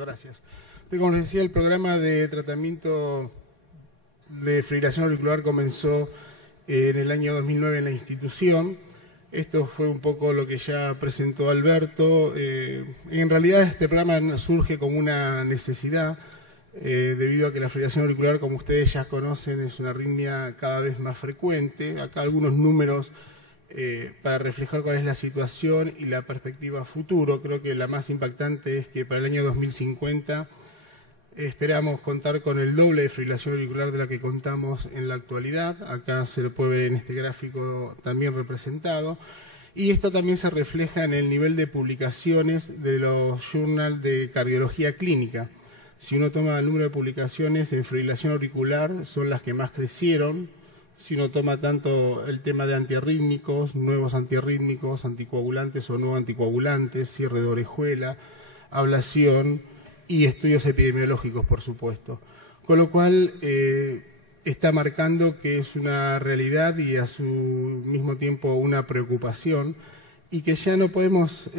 Gracias. Como les decía, el programa de tratamiento de fibrilación auricular comenzó en el año 2009 en la institución. Esto fue un poco lo que ya presentó Alberto. En realidad este programa surge como una necesidad, debido a que la fibrilación auricular, como ustedes ya conocen, es una arritmia cada vez más frecuente. Acá algunos números para reflejar cuál es la situación y la perspectiva futuro. Creo que la más impactante es que para el año 2050 esperamos contar con el doble de fibrilación auricular de la que contamos en la actualidad. Acá se lo puede ver en este gráfico también representado. Y esto también se refleja en el nivel de publicaciones de los journals de cardiología clínica. Si uno toma el número de publicaciones en fibrilación auricular, son las que más crecieron. Si uno toma tanto el tema de antiarrítmicos, nuevos antiarrítmicos, anticoagulantes o no anticoagulantes, cierre de orejuela, ablación y estudios epidemiológicos, por supuesto. Con lo cual está marcando que es una realidad y a su mismo tiempo una preocupación, y que ya no podemos,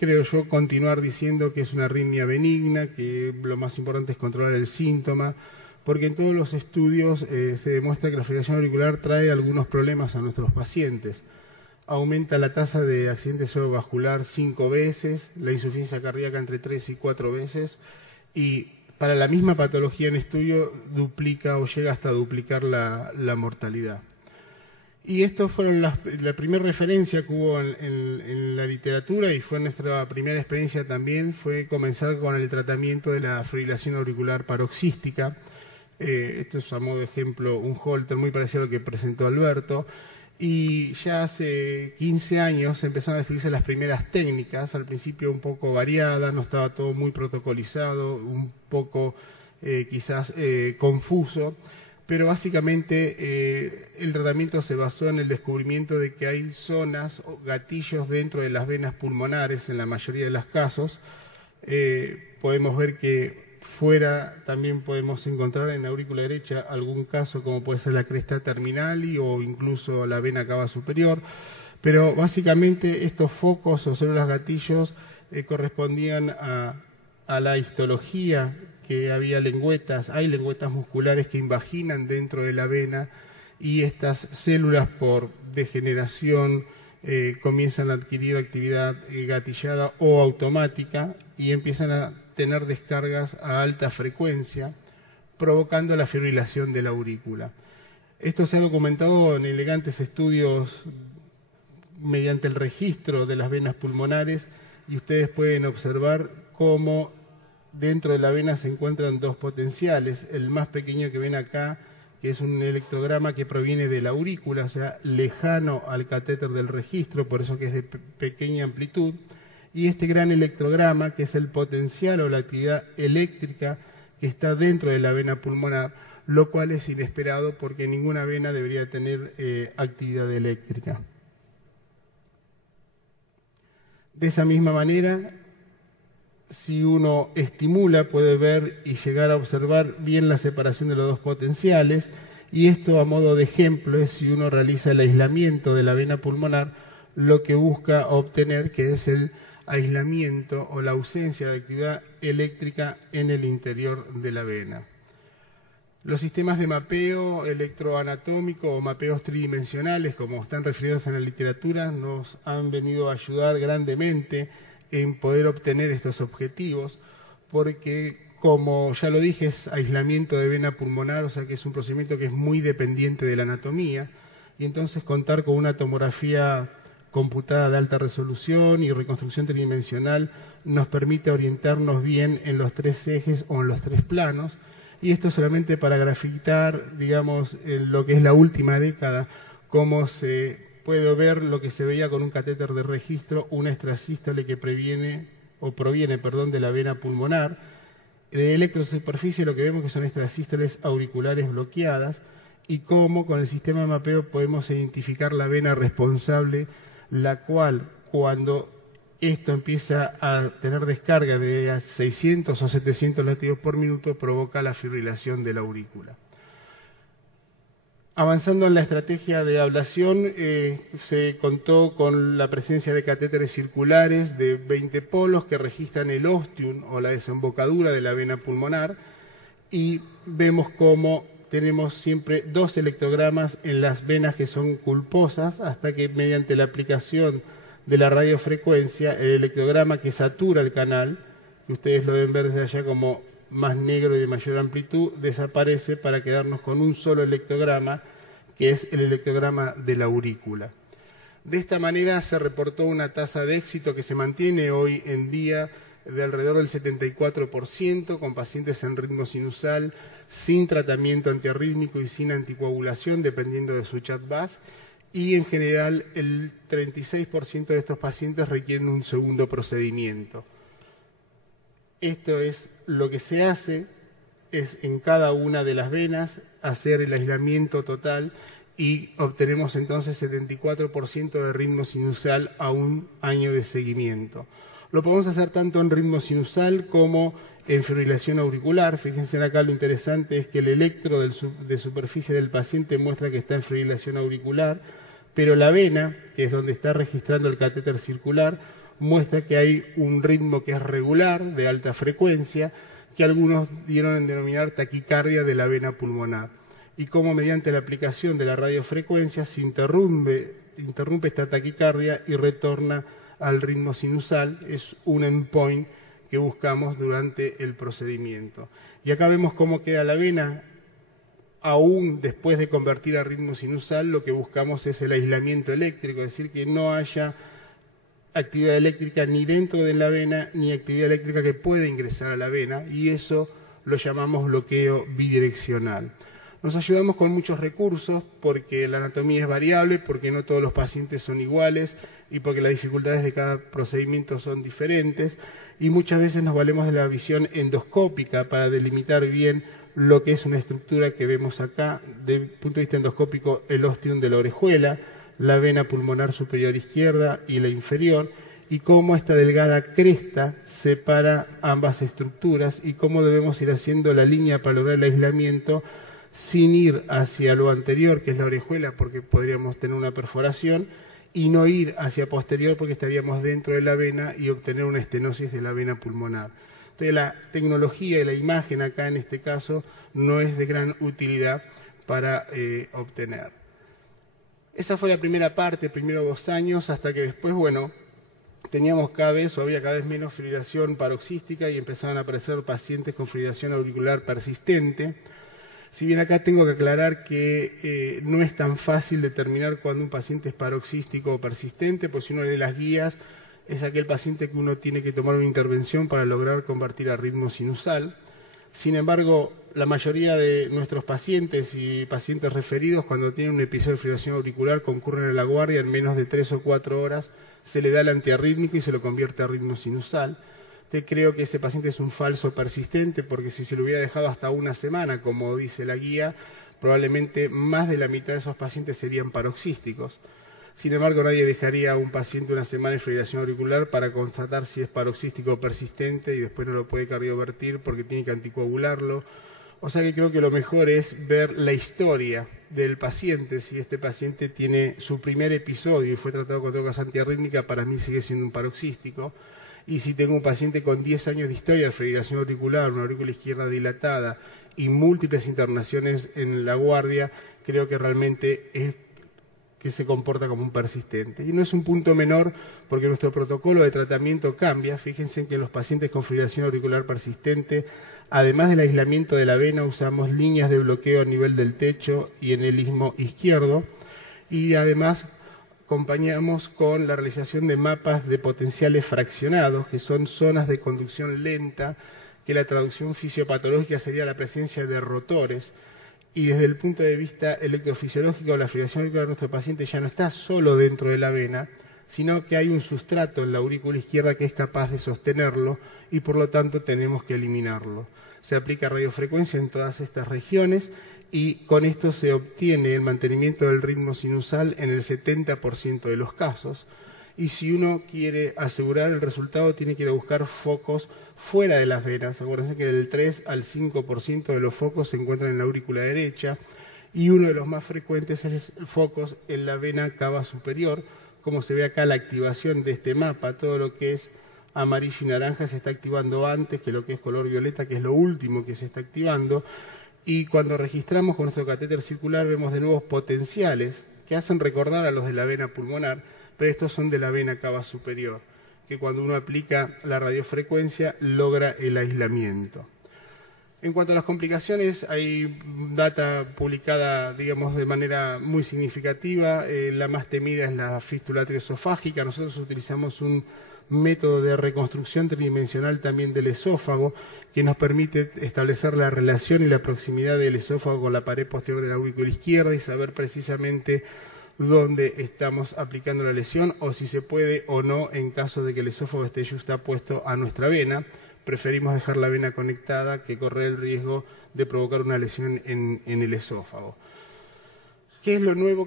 creo yo, continuar diciendo que es una arritmia benigna, que lo más importante es controlar el síntoma, porque en todos los estudios se demuestra que la fibrilación auricular trae algunos problemas a nuestros pacientes. Aumenta la tasa de accidente cerebrovascular 5 veces, la insuficiencia cardíaca entre 3 y 4 veces, y para la misma patología en estudio duplica o llega hasta duplicar la mortalidad. Y esto fueron la primera referencia que hubo en la literatura, y fue nuestra primera experiencia también, fue comenzar con el tratamiento de la fibrilación auricular paroxística. Esto es a modo de ejemplo un Holter muy parecido al que presentó Alberto. Y ya hace 15 años empezaron a descubrirse las primeras técnicas, al principio un poco variadas, no estaba todo muy protocolizado, un poco quizás confuso, pero básicamente el tratamiento se basó en el descubrimiento de que hay zonas o gatillos dentro de las venas pulmonares en la mayoría de los casos. Podemos ver que fuera también podemos encontrar en la aurícula derecha algún caso como puede ser la cresta terminal o incluso la vena cava superior, pero básicamente estos focos o células gatillos correspondían a la histología, que había lengüetas, hay lengüetas musculares que invaginan dentro de la vena, y estas células por degeneración comienzan a adquirir actividad gatillada o automática y empiezan a tener descargas a alta frecuencia, provocando la fibrilación de la aurícula. Esto se ha documentado en elegantes estudios mediante el registro de las venas pulmonares, y ustedes pueden observar cómo dentro de la vena se encuentran dos potenciales. El más pequeño que ven acá, que es un electrograma que proviene de la aurícula, o sea, lejano al catéter del registro, por eso que es de pequeña amplitud, y este gran electrograma, que es el potencial o la actividad eléctrica que está dentro de la vena pulmonar, lo cual es inesperado porque ninguna vena debería tener actividad eléctrica. De esa misma manera, si uno estimula, puede ver y llegar a observar bien la separación de los dos potenciales, y esto a modo de ejemplo es si uno realiza el aislamiento de la vena pulmonar, lo que busca obtener, que es el aislamiento o la ausencia de actividad eléctrica en el interior de la vena. Los sistemas de mapeo electroanatómico o mapeos tridimensionales, como están referidos en la literatura, nos han venido a ayudar grandemente en poder obtener estos objetivos, porque, como ya lo dije, es aislamiento de vena pulmonar, o sea que es un procedimiento que es muy dependiente de la anatomía, y entonces contar con una tomografía computada de alta resolución y reconstrucción tridimensional nos permite orientarnos bien en los tres ejes o en los tres planos, y esto solamente para graficar, digamos, en lo que es la última década, cómo se puede ver lo que se veía con un catéter de registro, una extrasístole que proviene de la vena pulmonar. De electrosuperficie lo que vemos que son extrasístoles auriculares bloqueadas, y cómo con el sistema de mapeo podemos identificar la vena responsable, la cual, cuando esto empieza a tener descarga de 600 o 700 latidos por minuto, provoca la fibrilación de la aurícula. Avanzando en la estrategia de ablación, se contó con la presencia de catéteres circulares de 20 polos que registran el ostium o la desembocadura de la vena pulmonar, y vemos cómo tenemos siempre 2 electrogramas en las venas que son culposas, hasta que mediante la aplicación de la radiofrecuencia, el electrograma que satura el canal, que ustedes lo deben ver desde allá como más negro y de mayor amplitud, desaparece para quedarnos con un solo electrograma, que es el electrograma de la aurícula. De esta manera se reportó una tasa de éxito que se mantiene hoy en día de alrededor del 74%, con pacientes en ritmo sinusal, sin tratamiento antiarrítmico y sin anticoagulación, dependiendo de su chat-bus, y en general el 36% de estos pacientes requieren un segundo procedimiento. Esto es lo que se hace, es en cada una de las venas hacer el aislamiento total y obtenemos entonces 74% de ritmo sinusal a un año de seguimiento. Lo podemos hacer tanto en ritmo sinusal como en fibrilación auricular. Fíjense acá, lo interesante es que el electro de superficie del paciente muestra que está en fibrilación auricular, pero la vena, que es donde está registrando el catéter circular, muestra que hay un ritmo que es regular, de alta frecuencia, que algunos dieron en denominar taquicardia de la vena pulmonar, y cómo mediante la aplicación de la radiofrecuencia se interrumpe esta taquicardia y retorna al ritmo sinusal. Es un endpoint que buscamos durante el procedimiento. Y acá vemos cómo queda la vena. Aún después de convertir a ritmo sinusal, lo que buscamos es el aislamiento eléctrico, es decir, que no haya actividad eléctrica ni dentro de la vena, ni actividad eléctrica que pueda ingresar a la vena, y eso lo llamamos bloqueo bidireccional. Nos ayudamos con muchos recursos porque la anatomía es variable, porque no todos los pacientes son iguales y porque las dificultades de cada procedimiento son diferentes, y muchas veces nos valemos de la visión endoscópica para delimitar bien lo que es una estructura que vemos acá. Desde el punto de vista endoscópico, el ostium de la orejuela, la vena pulmonar superior izquierda y la inferior, y cómo esta delgada cresta separa ambas estructuras y cómo debemos ir haciendo la línea para lograr el aislamiento sin ir hacia lo anterior, que es la orejuela, porque podríamos tener una perforación, y no ir hacia posterior porque estaríamos dentro de la vena y obtener una estenosis de la vena pulmonar. Entonces la tecnología y la imagen acá en este caso no es de gran utilidad para obtener. Esa fue la primera parte, primero 2 años, hasta que después, bueno, teníamos cada vez o había cada vez menos fibrilación paroxística y empezaron a aparecer pacientes con fibrilación auricular persistente. Si bien acá tengo que aclarar que no es tan fácil determinar cuando un paciente es paroxístico o persistente, pues si uno lee las guías, es aquel paciente que uno tiene que tomar una intervención para lograr convertir a ritmo sinusal. Sin embargo, la mayoría de nuestros pacientes y pacientes referidos, cuando tienen un episodio de fibrilación auricular, concurren a la guardia en menos de 3 o 4 horas, se le da el antiarrítmico y se lo convierte a ritmo sinusal. Creo que ese paciente es un falso persistente, porque si se lo hubiera dejado hasta una semana, como dice la guía, probablemente más de la mitad de esos pacientes serían paroxísticos. Sin embargo, nadie dejaría a un paciente una semana de fibrilación auricular para constatar si es paroxístico o persistente y después no lo puede cardiovertir porque tiene que anticoagularlo. O sea que creo que lo mejor es ver la historia del paciente. Si este paciente tiene su primer episodio y fue tratado con drogas antiarrítmicas, para mí sigue siendo un paroxístico. Y si tengo un paciente con 10 años de historia de fibrilación auricular, una aurícula izquierda dilatada y múltiples internaciones en la guardia, creo que realmente es que se comporta como un persistente. Y no es un punto menor porque nuestro protocolo de tratamiento cambia. Fíjense que en los pacientes con fibrilación auricular persistente, además del aislamiento de la vena, usamos líneas de bloqueo a nivel del techo y en el istmo izquierdo, y además acompañamos con la realización de mapas de potenciales fraccionados, que son zonas de conducción lenta, que la traducción fisiopatológica sería la presencia de rotores. Y desde el punto de vista electrofisiológico, la fibrilación auricular de nuestro paciente ya no está solo dentro de la vena, sino que hay un sustrato en la aurícula izquierda que es capaz de sostenerlo y por lo tanto tenemos que eliminarlo. Se aplica radiofrecuencia en todas estas regiones y con esto se obtiene el mantenimiento del ritmo sinusal en el 70% de los casos. Y si uno quiere asegurar el resultado, tiene que ir a buscar focos fuera de las venas. Acuérdense que del 3 al 5% de los focos se encuentran en la aurícula derecha y uno de los más frecuentes es focos en la vena cava superior. Como se ve acá, la activación de este mapa, todo lo que es amarillo y naranja se está activando antes que lo que es color violeta, que es lo último que se está activando. Y cuando registramos con nuestro catéter circular vemos de nuevo potenciales que hacen recordar a los de la vena pulmonar, pero estos son de la vena cava superior, que cuando uno aplica la radiofrecuencia logra el aislamiento. En cuanto a las complicaciones, hay data publicada, digamos, de manera muy significativa. La más temida es la fístula triesofágica. Nosotros utilizamos un método de reconstrucción tridimensional también del esófago, que nos permite establecer la relación y la proximidad del esófago con la pared posterior de la aurícula izquierda y saber precisamente dónde estamos aplicando la lesión o si se puede o no en caso de que el esófago esté justapuesto a nuestra vena. Preferimos dejar la vena conectada que correr el riesgo de provocar una lesión en el esófago. ¿Qué es lo nuevo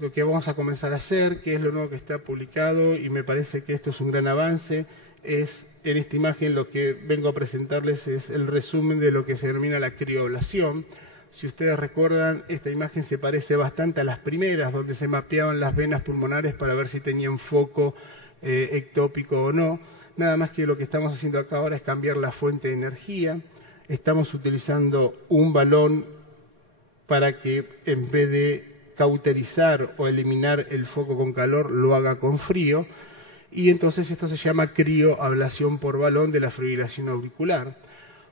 lo que vamos a comenzar a hacer? ¿Qué es lo nuevo que está publicado? Y me parece que esto es un gran avance. En esta imagen lo que vengo a presentarles es el resumen de lo que se denomina la crioablación. Si ustedes recuerdan, esta imagen se parece bastante a las primeras, donde se mapeaban las venas pulmonares para ver si tenían foco ectópico o no. Nada más que lo que estamos haciendo acá ahora es cambiar la fuente de energía. Estamos utilizando un balón para que en vez de cauterizar o eliminar el foco con calor, lo haga con frío. Y entonces esto se llama crioablación por balón de la fibrilación auricular.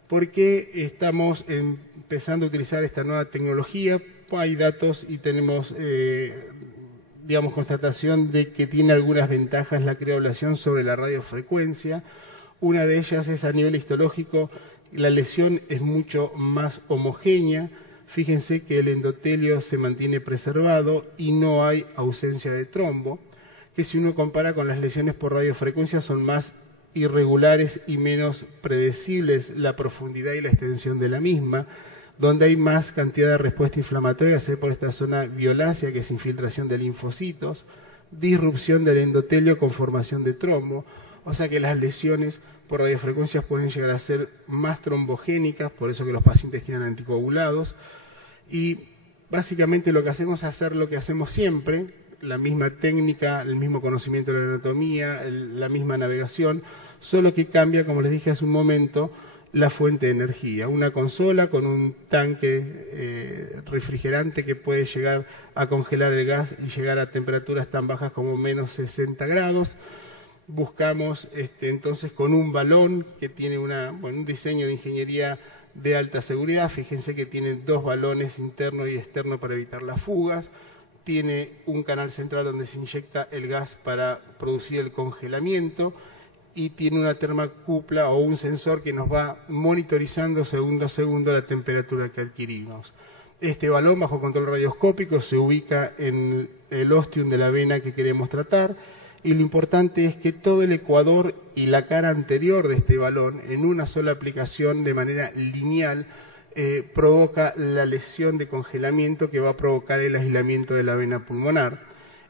¿Por qué estamos empezando a utilizar esta nueva tecnología? Hay datos y tenemos digamos, constatación de que tiene algunas ventajas la crioablación sobre la radiofrecuencia. Una de ellas es a nivel histológico, la lesión es mucho más homogénea. Fíjense que el endotelio se mantiene preservado y no hay ausencia de trombo, que si uno compara con las lesiones por radiofrecuencia son más irregulares y menos predecibles la profundidad y la extensión de la misma. Donde hay más cantidad de respuesta inflamatoria, se ve por esta zona violácea, que es infiltración de linfocitos, disrupción del endotelio con formación de trombo, o sea que las lesiones por radiofrecuencias pueden llegar a ser más trombogénicas, por eso que los pacientes quedan anticoagulados, y básicamente lo que hacemos es hacer lo que hacemos siempre, la misma técnica, el mismo conocimiento de la anatomía, la misma navegación, solo que cambia, como les dije hace un momento, la fuente de energía, una consola con un tanque refrigerante que puede llegar a congelar el gas y llegar a temperaturas tan bajas como menos 60 grados. Buscamos entonces con un balón que tiene un diseño de ingeniería de alta seguridad. Fíjense que tiene dos balones interno y externo para evitar las fugas. Tiene un canal central donde se inyecta el gas para producir el congelamiento. Y tiene una termocupla o un sensor que nos va monitorizando segundo a segundo la temperatura que adquirimos. Este balón bajo control radioscópico se ubica en el ostium de la vena que queremos tratar y lo importante es que todo el ecuador y la cara anterior de este balón en una sola aplicación de manera lineal provoca la lesión de congelamiento que va a provocar el aislamiento de la vena pulmonar,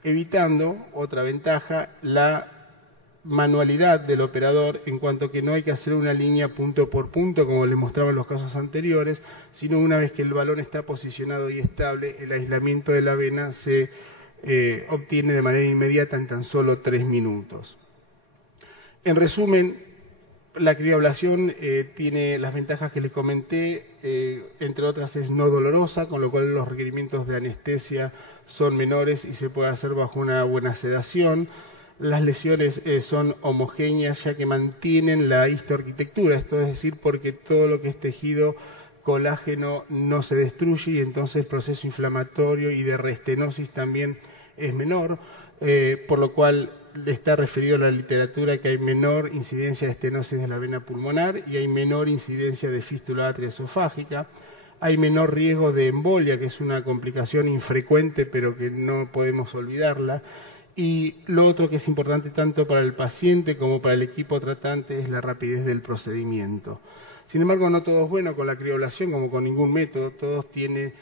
evitando, otra ventaja, la manualidad del operador en cuanto que no hay que hacer una línea punto por punto como les mostraba en los casos anteriores, sino una vez que el balón está posicionado y estable, el aislamiento de la vena se obtiene de manera inmediata en tan solo 3 minutos. En resumen, la crioablación tiene las ventajas que les comenté, entre otras es no dolorosa, con lo cual los requerimientos de anestesia son menores y se puede hacer bajo una buena sedación. Las lesiones son homogéneas ya que mantienen la histoarquitectura, esto es decir, porque todo lo que es tejido colágeno no se destruye y entonces el proceso inflamatorio y de reestenosis también es menor, por lo cual está referido a la literatura que hay menor incidencia de estenosis de la vena pulmonar y hay menor incidencia de fístula atriesofágica, hay menor riesgo de embolia, que es una complicación infrecuente pero que no podemos olvidarla. Y lo otro que es importante tanto para el paciente como para el equipo tratante es la rapidez del procedimiento. Sin embargo, no todo es bueno con la crioblación, como con ningún método, todos tienen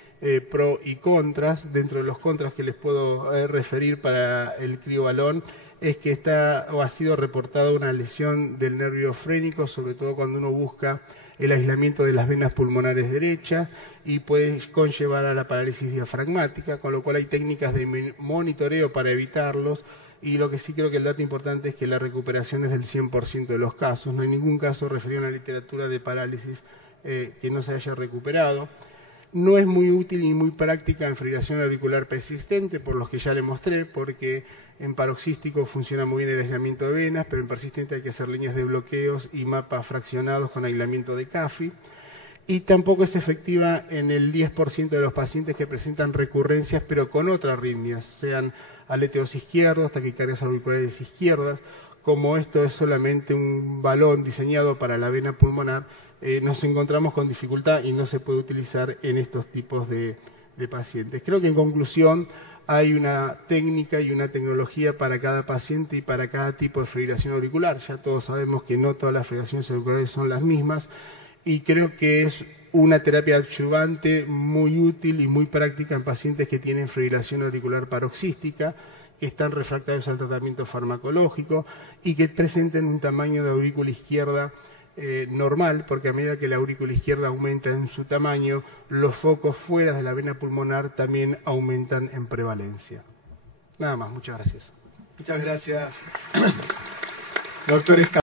pro y contras. Dentro de los contras que les puedo referir para el criobalón es que ha sido reportada una lesión del nervio frénico, sobre todo cuando uno busca el aislamiento de las venas pulmonares derechas, y puede conllevar a la parálisis diafragmática, con lo cual hay técnicas de monitoreo para evitarlos. Y lo que sí creo que el dato importante es que la recuperación es del 100% de los casos. No hay ningún caso referido a la literatura de parálisis que no se haya recuperado. No es muy útil y muy práctica en fibrilación auricular persistente, por los que ya le mostré, porque en paroxístico funciona muy bien el aislamiento de venas, pero en persistente hay que hacer líneas de bloqueos y mapas fraccionados con aislamiento de CAFI. Y tampoco es efectiva en el 10% de los pacientes que presentan recurrencias, pero con otras arritmias, sean aleteos izquierdos, taquicardias auriculares izquierdas. Como esto es solamente un balón diseñado para la vena pulmonar, nos encontramos con dificultad y no se puede utilizar en estos tipos de pacientes. Creo que en conclusión hay una técnica y una tecnología para cada paciente y para cada tipo de fibrilación auricular. Ya todos sabemos que no todas las fibrilaciones auriculares son las mismas, y creo que es una terapia adyuvante muy útil y muy práctica en pacientes que tienen fibrilación auricular paroxística, que están refractarios al tratamiento farmacológico y que presenten un tamaño de aurícula izquierda normal, porque a medida que la aurícula izquierda aumenta en su tamaño, los focos fuera de la vena pulmonar también aumentan en prevalencia. Nada más, muchas gracias. Muchas gracias, doctor Escalante.